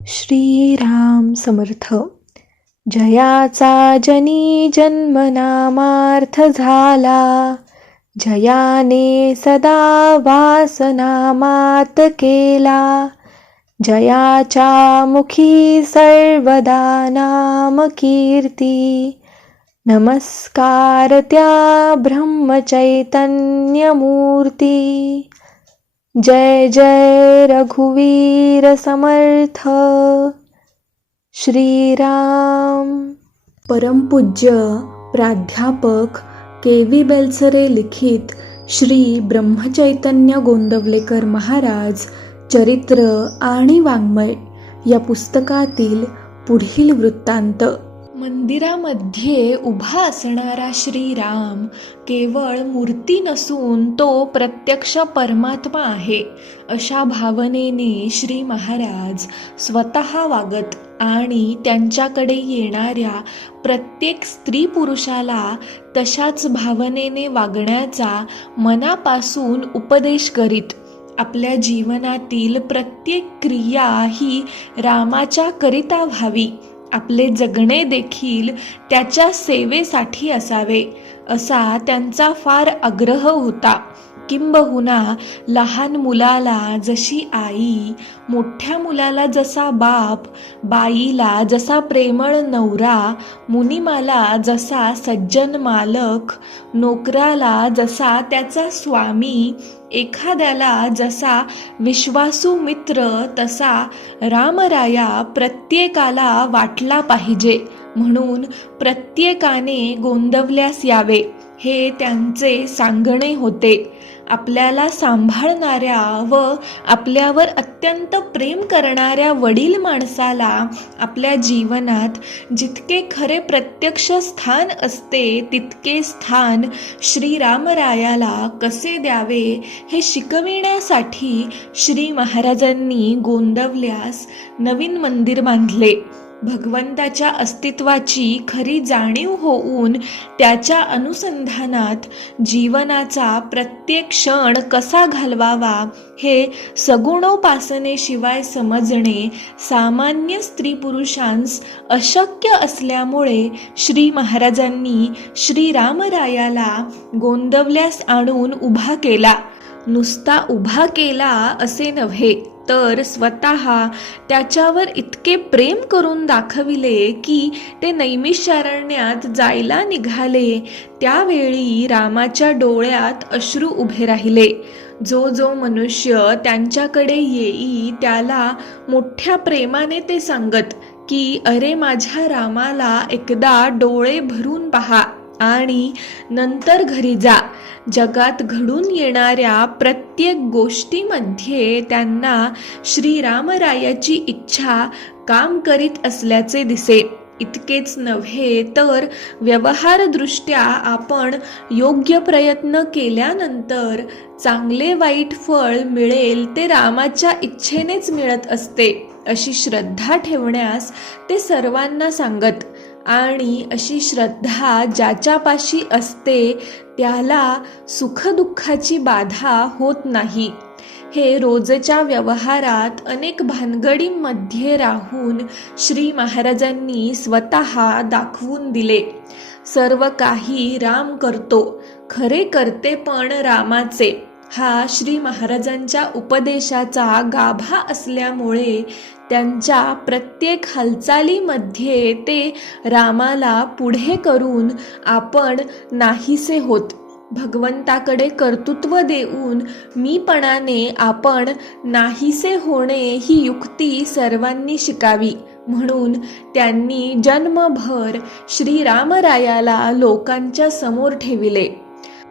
श्रीराम समर्थ. जयाचा जनी जन्मनामार्थ झाला, जयाने सदा वासनामात केला. जयाच्या मुखी सर्वदा नाम कीर्ती, नमस्कार त्या ब्रह्मचैतन्यमूर्ती. जय जय रघुवीर समर्थ. श्रीराम. परमपूज्य प्राध्यापक के.व्ही. बेलसरे लिखित श्री ब्रह्मचैतन्य गोंदवलेकर महाराज चरित्र आणि वाङ्मय या पुस्तकातील पुढील वृत्तांत. मंदिरामध्ये उभा असणारा श्रीराम केवळ मूर्ती नसून तो प्रत्यक्ष परमात्मा आहे, अशा भावनेने श्री महाराज स्वतः वागत आणि त्यांच्याकडे येणाऱ्या प्रत्येक स्त्री पुरुषाला तशाच भावनेने वागण्याचा मनापासून उपदेश करीत. आपल्या जीवनातील प्रत्येक क्रिया ही रामाच्या करिता व्हावी, आपले जगणे देखील त्याच्या सेवेसाठी असावे, असा त्यांचा फार आग्रह होता. किंबहुना लहान मुलाला जशी आई, मोठ्या मुलाला जसा बाप, बाईला जसा प्रेमळ नवरा, मुनिमाला जसा सज्जन मालक, नोकराला जसा त्याचा स्वामी, एखाद्याला जसा विश्वासू मित्र, तसा रामराया प्रत्येकाला वाटला पाहिजे, म्हणून प्रत्येकाने गोंदवल्यास यावे, हे त्यांचे सांगणे होते. आपल्याला सांभाळणाऱ्या व आपल्यावर अत्यंत प्रेम करणाऱ्या वडील माणसाला आपल्या जीवनात जितके खरे प्रत्यक्ष स्थान असते, तितके स्थान श्रीरामरायाला कसे द्यावे हे शिकविण्यासाठी श्री महाराजांनी गोंदवल्यास नवीन मंदिर बांधले. भगवंताच्या अस्तित्वाची खरी जाणीव होऊन त्याच्या अनुसंधानात जीवनाचा प्रत्येक क्षण कसा घालवावा हे सगुणोपासनेशिवाय समजणे सामान्य स्त्री पुरुषांस अशक्य असल्यामुळे श्री महाराजांनी श्रीरामरायाला गोंदवल्यास आणून उभा केला. नुसता उभा केला असे नव्हे, तर स्वतः त्याच्यावर इतके प्रेम करून दाखविले की ते नैमिषारण्यात जायला निघाले त्यावेळी रामाच्या डोळ्यात अश्रू उभे राहिले. जो जो मनुष्य त्यांच्याकडे येई त्याला मोठ्या प्रेमाने ते सांगत की अरे माझ्या रामाला एकदा डोळे भरून पहा आणि नंतर घरी जा. जगात घडून येणाऱ्या प्रत्येक गोष्टीमध्ये त्यांना श्रीरामरायाची इच्छा काम करीत असल्याचे दिसे. इतकेच नव्हे तर व्यवहारदृष्ट्या आपण योग्य प्रयत्न केल्यानंतर चांगले वाईट फळ मिळेल ते रामाच्या इच्छेनेच मिळत असते, अशी श्रद्धा ठेवण्यास ते सर्वांना सांगत. आणि अशी श्रद्धा ज्याच्यापाशी असते त्याला सुखदुःखाची बाधा होत नाही, हे रोजच्या व्यवहारात अनेक भानगडींमध्ये राहून श्री महाराजांनी स्वतः दाखवून दिले. सर्व काही राम करतो, खरे करते पण रामाचे, हा श्री महाराजांच्या उपदेशाचा गाभा असल्यामुळे त्यांच्या प्रत्येक हालचालीमध्ये ते रामाला पुढे करून आपण नाहीसे होत. भगवंताकडे कर्तृत्व देऊन मीपणाने आपण नाहीसे होणे ही युक्ती सर्वांनी शिकावी, म्हणून त्यांनी जन्मभर श्रीरामरायाला लोकांच्या समोर ठेविले.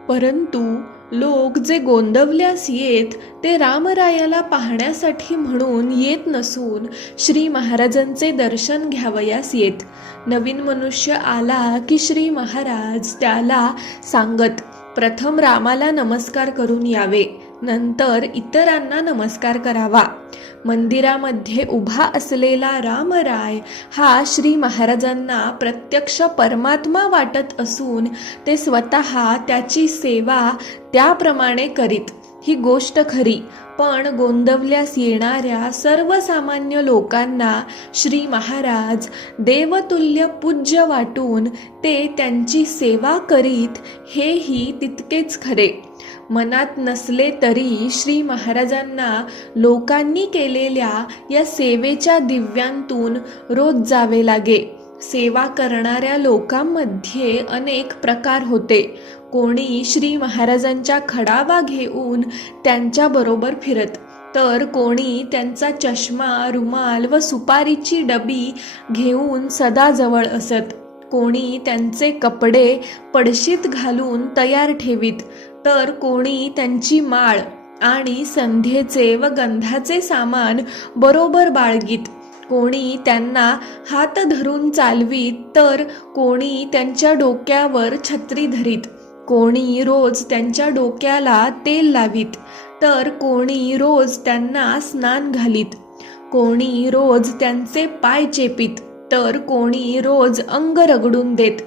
परंतु लोक जे गोंदवल्यास येत ते रामरायाला पाहण्यासाठी म्हणून येत नसून श्री महाराजांचे दर्शन घ्यावयास येत. नवीन मनुष्य आला की श्री महाराज त्याला सांगत प्रथम रामाला नमस्कार करून यावे, नंतर इतरांना नमस्कार करावा. मंदिरामध्ये उभा असलेला रामराय हा श्री महाराजांना प्रत्यक्ष परमात्मा वाटत असून ते स्वतः त्याची सेवा त्याप्रमाणे करीत. ही गोष्ट खरी, पण गोंदवल्यास येणाऱ्या सर्वसामान्य लोकांना श्री महाराज देवतुल्य पूज्य वाटून ते त्यांची सेवा करीत, हेही तितकेच खरे. मनात नसले तरी श्री महाराजांना लोकांनी केलेल्या या सेवेच्या दिव्यांतून रोज जावे लागे. सेवा करणाऱ्या लोकांमध्ये अनेक प्रकार होते. कोणी श्री महाराजांच्या खडावा घेऊन त्यांच्याबरोबर फिरत, तर कोणी त्यांचा चष्मा, रुमाल व सुपारीची डबी घेऊन सदा जवळ असत. कोणी त्यांचे कपडे पडशीत घालून तयार ठेवीत, तर कोणी त्यांची माळ आणि संध्येचे व गंधाचे सामान बरोबर बाळगीत. कोणी त्यांना हात धरून चालवीत, तर कोणी त्यांच्या डोक्यावर छत्री धरीत. कोणी रोज त्यांच्या डोक्याला तेल लावीत, तर कोणी रोज त्यांना स्नान घालीत. कोणी रोज त्यांचे पाय चेपीत, तर कोणी रोज अंग रगडून देत.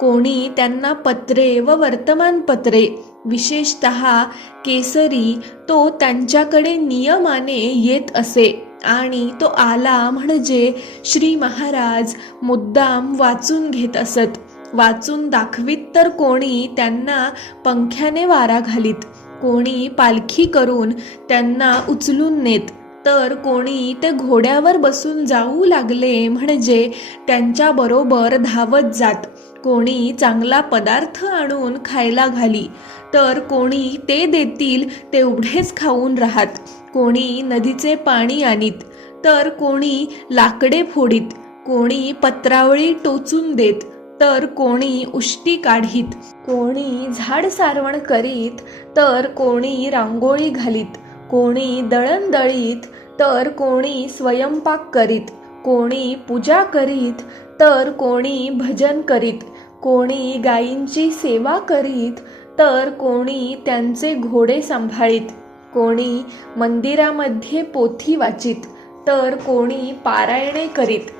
कोणी त्यांना पत्रे व वर्तमानपत्रे, विशेषतः केसरी, तो त्यांच्याकडे नियमाने येत असे आणि तो आला म्हणजे श्री महाराज मुद्दाम वाचून घेत असत. वाचून दाखवीत, तर कोणी त्यांना पंख्याने वारा घालीत. कोणी पालखी करून त्यांना उचलून नेत, तर कोणी ते घोड्यावर बसून जाऊ लागले म्हणजे त्यांच्याबरोबर धावत जात. कोणी चांगला पदार्थ आणून खायला घाली, तर कोणी ते देतील तेवढेच खाऊन राहत. कोणी नदीचे पाणी आणीत, तर कोणी लाकडे फोडीत. कोणी पत्रावळी टोचून देत, तर कोणी उष्टी काढीत. कोणी झाड सारवण करीत, तर कोणी रांगोळी घालीत. कोणी दळण दळीत, तर कोणी स्वयंपाक करीत. कोणी पूजा करीत, तर कोणी भजन करीत. कोणी गायींची सेवा करीत, तर कोणी त्यांचे घोडे सांभाळीत. कोणी मंदिरामध्ये पोथी वाचित, तर कोणी पारायणे करीत.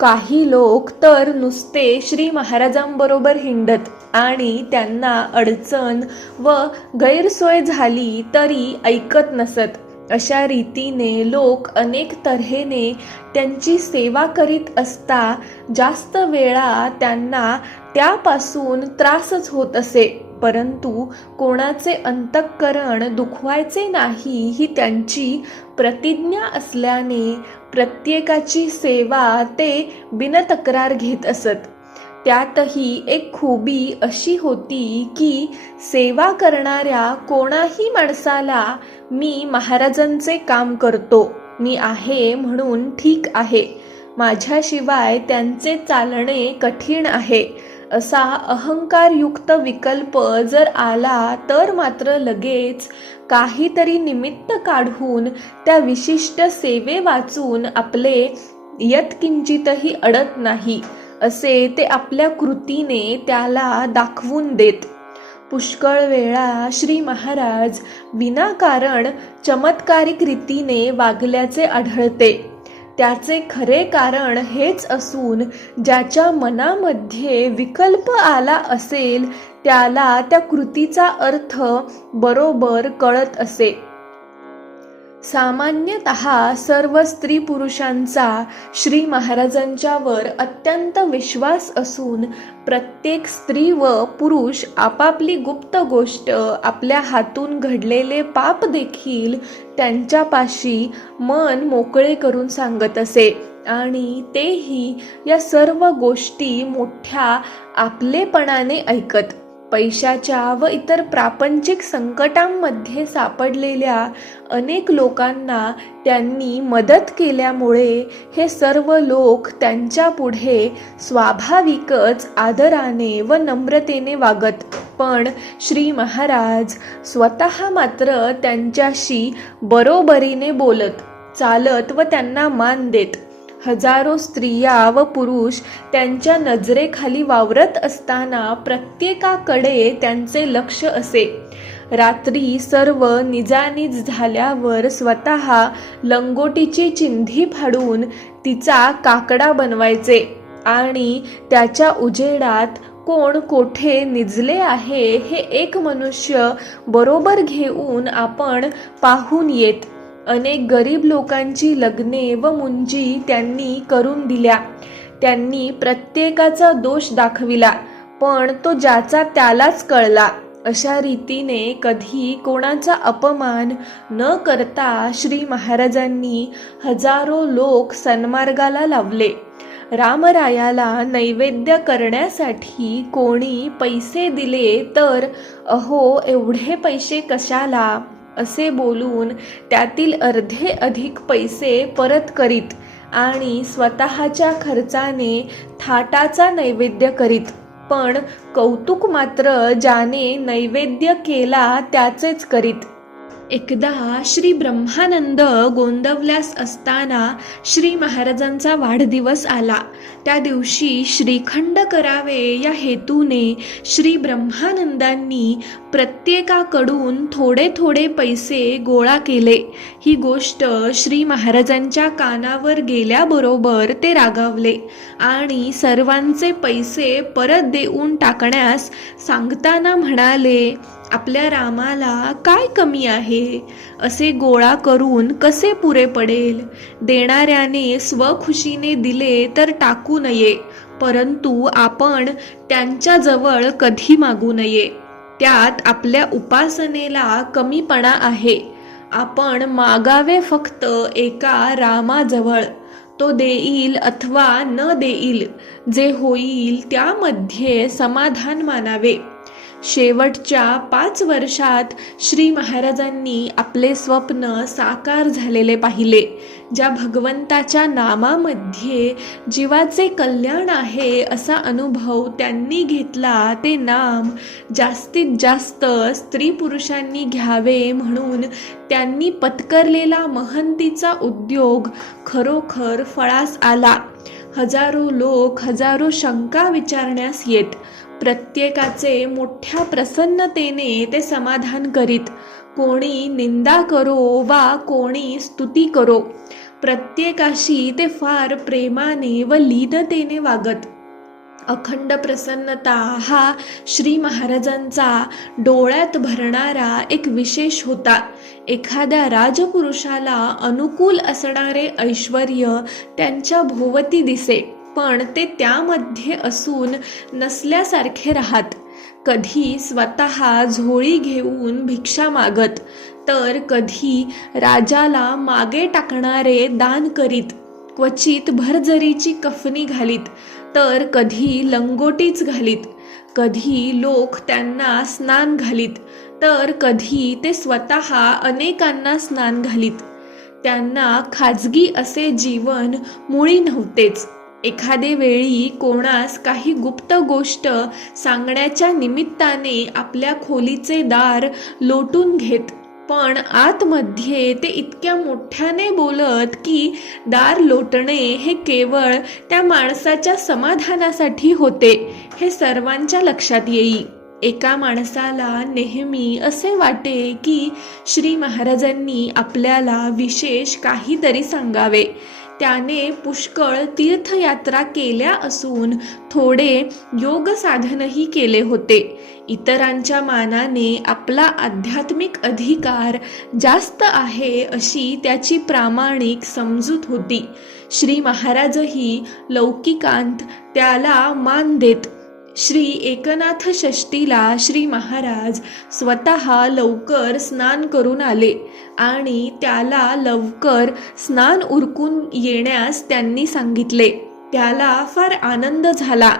काही लोक तर नुसते श्री महाराजांबरोबर हिंडत आणि त्यांना अडचण व गैरसोय झाली तरी ऐकत नसत. अशा रीतीने लोक अनेक तऱ्हेने त्यांची सेवा करीत असता जास्त वेळा त्यांना त्यापासून त्रासच होत असे. परंतु कोणाचे अंतःकरण दुखवायचे नाही ही त्यांची प्रतिज्ञा असल्याने प्रत्येकाची सेवा ते बिनतक्रार घेत असत. त्यातही एक खूबी अशी होती की सेवा करणाऱ्या कोणाही माणसाला मी महाराजांचे काम करतो, मी आहे म्हणून ठीक आहे, माझ्याशिवाय त्यांचे चालणे कठीण आहे, असा अहंकारयुक्त विकल्प जर आला तर मात्र लगेच काहीतरी निमित्त काढून त्या विशिष्ट सेवे वाचून आपले यत्किंचितही अडत नाही असे ते आपल्या कृतीने त्याला दाखवून देत. पुष्कळ वेळा श्री महाराज विनाकारण चमत्कारिक रीतीने वागल्याचे आढळते. त्याचे खरे कारण हेच असून ज्याच्या मनामध्ये विकल्प आला असेल त्याला त्या कृतीचा अर्थ बरोबर कळत असे. सामान्यतः सर्व स्त्री पुरुषांचा श्री महाराजांच्यावर अत्यंत विश्वास असून प्रत्येक स्त्री व पुरुष आपापली गुप्त गोष्ट, आपल्या हातून घडलेले पाप देखील त्यांच्यापाशी मन मोकळे करून सांगत असे आणि तेही या सर्व गोष्टी मोठ्या आपलेपणाने ऐकत. पैशाच्या व इतर प्रापंचिक संकटांमध्ये सापडलेल्या अनेक लोकांना त्यांनी मदत केल्यामुळे हे सर्व लोक त्यांच्या पुढे स्वाभाविकच आदराने व नम्रतेने वागत. पण श्री महाराज स्वतः मात्र त्यांच्याशी बरोबरीने बोलत, चालत व त्यांना मान देत. हजारो स्त्रिया व पुरुष त्यांच्या नजरेखाली वावरत असताना प्रत्येकाकडे त्यांचे लक्ष असे. रात्री सर्व निजानीज झाल्यावर स्वतः लंगोटीची चिंधी फाडून तिचा काकडा बनवायचे आणि त्याच्या उजेडात कोण कोठे निजले आहे हे एक मनुष्य बरोबर घेऊन आपण पाहून येत. अनेक गरीब लोकांची लग्ने व मुंजी त्यांनी करून दिल्या. त्यांनी प्रत्येकाचा दोष दाखविला, पण तो ज्याचा त्यालाच कळला. अशा रीतीने कधी कोणाचा अपमान न करता श्री महाराजांनी हजारो लोक सन्मार्गाला लावले. रामरायाला नैवेद्य करण्यासाठी कोणी पैसे दिले तर अहो एवढे पैसे कशाला असे बोलून त्यातील अर्धे अधिक पैसे परत करीत आणि स्वतःच्या खर्चाने थाटाचा नैवेद्य करीत. पण कौतुक मात्र ज्याने नैवेद्य केला त्याचेच करीत. एकदा श्री ब्रह्मानंद गोंदवल्यास असताना श्री महाराजांचा वाढदिवस आला. त्या दिवशी श्रीखंड करावे या हेतूने श्री ब्रह्मानंदांनी प्रत्येकाकडून थोडे थोडे पैसे गोळा केले. ही गोष्ट श्री महाराजांच्या कानावर गेल्याबरोबर ते रागावले आणि सर्वांचे पैसे परत देऊन टाकण्यास सांगताना म्हणाले, आपल्या रामाला काय कमी आहे? असे गोळा करून कसे पुरे पडेल? देणाऱ्याने स्वखुशीने दिले तर टाकू नये, परंतु आपण त्यांच्याजवळ कधी मागू नये. त्यात आपल्या उपासनेला कमीपणा आहे. आपण मागावे फक्त एका रामाजवळ. तो देईल अथवा न देईल, जे होईल त्यामध्ये समाधान मानावे. शेवटच्या 5 वर्षात श्री महाराजांनी आपले स्वप्न साकार झालेले पाहिले. ज्या भगवंताच्या नामामध्ये जीवाचे कल्याण आहे असा अनुभव त्यांनी घेतला, ते नाम जास्तीत जास्त स्त्री पुरुषांनी घ्यावे म्हणून त्यांनी पत्करलेला महंतीचा उद्योग खरोखर फळास आला. हजारो लोक हजारो शंका विचारण्यास येत. प्रत्येकाचे मोठ्या प्रसन्नतेने ते समाधान करीत. कोणी निंदा करो वा कोणी स्तुती करो, प्रत्येकाशी ते फार प्रेमाने व लीनतेने वागत. अखंड प्रसन्नता हा श्री महाराजांचा डोळ्यात भरणारा एक विशेष होता. एखाद्या राजपुरुषाला अनुकूल असणारे ऐश्वर्य त्यांच्या भोवती दिसे, पण ते त्यामध्ये असून नसल्यासारखे राहत. कधी स्वतः झोळी घेऊन भिक्षा मागत, तर कधी राजाला मागे टाकणारे दान करीत. क्वचित भरजरीची कफनी घालीत, तर कधी लंगोटीच घालीत. कधी लोक त्यांना स्नान घालीत, तर कधी ते स्वतः अनेकांना स्नान घालीत. त्यांना खाजगी असे जीवन मुळी नव्हतेच. एखादे वेळी कोणास काही गुप्त गोष्ट सांगण्याच्या निमित्ताने आपल्या खोलीचे दार लोटून घेत, पण आतमध्ये ते इतक्या मोठ्याने बोलत की दार लोटणे हे केवळ त्या माणसाच्या समाधानासाठी होते हे सर्वांच्या लक्षात येई. एका माणसाला नेहमी असे वाटे की श्री महाराजांनी आपल्याला विशेष काहीतरी सांगावे. त्याने पुष्कळ तीर्थयात्रा केल्या असून थोडे योग साधनही केले होते. इतरांच्या मानाने आपला आध्यात्मिक अधिकार जास्त आहे अशी त्याची प्रामाणिक समजूत होती. श्री महाराजही लौकिकांत त्याला मान देत. श्री एकनाथ षष्टीला श्री महाराज स्वतः लवकर स्नान करून आले आणि त्याला लवकर स्नान उरकून येण्यास त्यांनी सांगितले. त्याला फार आनंद झाला.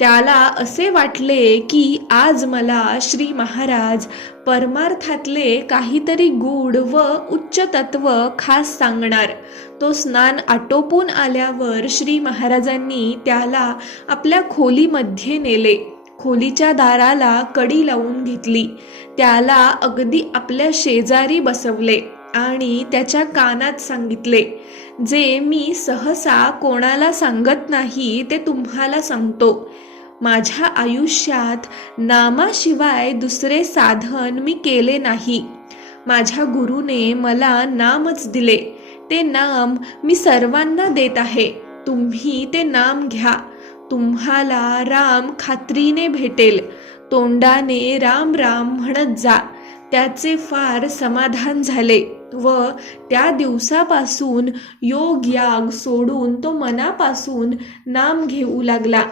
त्याला असे वाटले की आज मला श्री महाराज परमार्थातले काहीतरी गूढ व उच्च तत्व खास सांगणार. तो स्नान आटोपून आल्यावर श्री महाराजांनी त्याला आपल्या खोलीमध्ये नेले. खोलीच्या दाराला कडी लावून घेतली. त्याला अगदी आपल्या शेजारी बसवले आणि त्याच्या कानात सांगितले, जे मी सहसा कोणाला सांगत नाही ते तुम्हाला सांगतो. माझ्या आयुष्यात नामाशिवाय दुसरे साधन मी केले नाही. माझ्या गुरुने मला नामच दिले. ते नाम मी सर्वांना देत आहे. तुम्ही ते नाम घ्या. तुम्हाला राम खात्रीने भेटेल. तोंडाने राम राम म्हणत जा. त्याचे फार समाधान झाले व त्या दिवसापासून योग याग सोडून तो मनापासून नाम घेऊ लागला.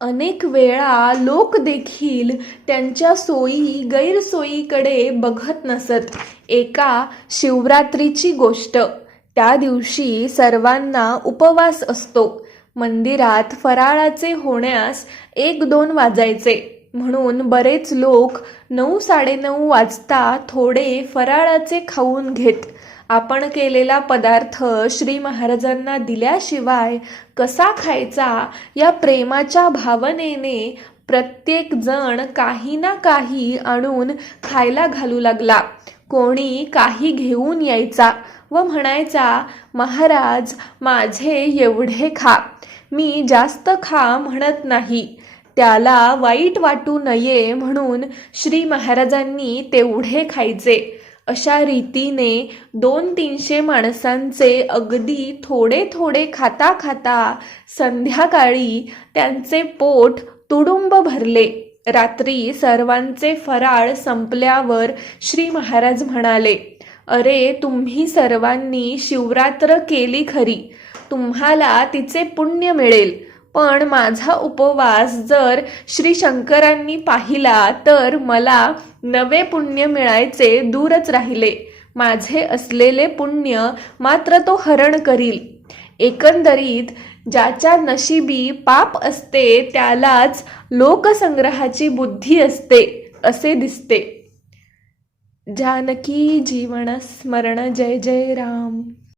अनेक वेळा लोक देखील त्यांच्या सोयी गैरसोयीकडे बघत नसत. एका शिवरात्रीची गोष्ट. त्या दिवशी सर्वांना उपवास असतो. मंदिरात फराळाचे होण्यास 1-2 वाजायचे. म्हणून बरेच लोक 9-9:30 वाजता थोडे फराळाचे खाऊन घेत. आपण केलेला पदार्थ श्री महाराजांना दिल्याशिवाय कसा खायचा या प्रेमाच्या भावनेने प्रत्येक जण काही ना काही आणून खायला घालू लागला. कोणी काही घेऊन यायचा व म्हणायचा, महाराज माझे एवढे खा, मी जास्त खा म्हणत नाही. त्याला वाईट वाटू नये म्हणून श्री महाराजांनी तेवढे खायचे. अशा रीतीने 200-300 माणसांचे अगदी थोडे थोडे खाता खाता संध्याकाळी त्यांचे पोट तुडुंब भरले. रात्री सर्वांचे फराळ संपल्यावर श्री महाराज म्हणाले, अरे तुम्ही सर्वांनी शिवरात्र केली खरी, तुम्हाला तिचे पुण्य मिळेल. पण माझा उपवास जर श्री शंकरांनी पाहिला तर मला नवे पुण्य मिळायचे दूरच राहिले. माझे असलेले पुण्य मात्र तो हरण करील. एकंदरीत ज्याच्या नशिबी पाप असते त्यालाच लोकसंग्रहाची बुद्धी असते असे दिसते. जानकी जीवन स्मरण. जय जय राम.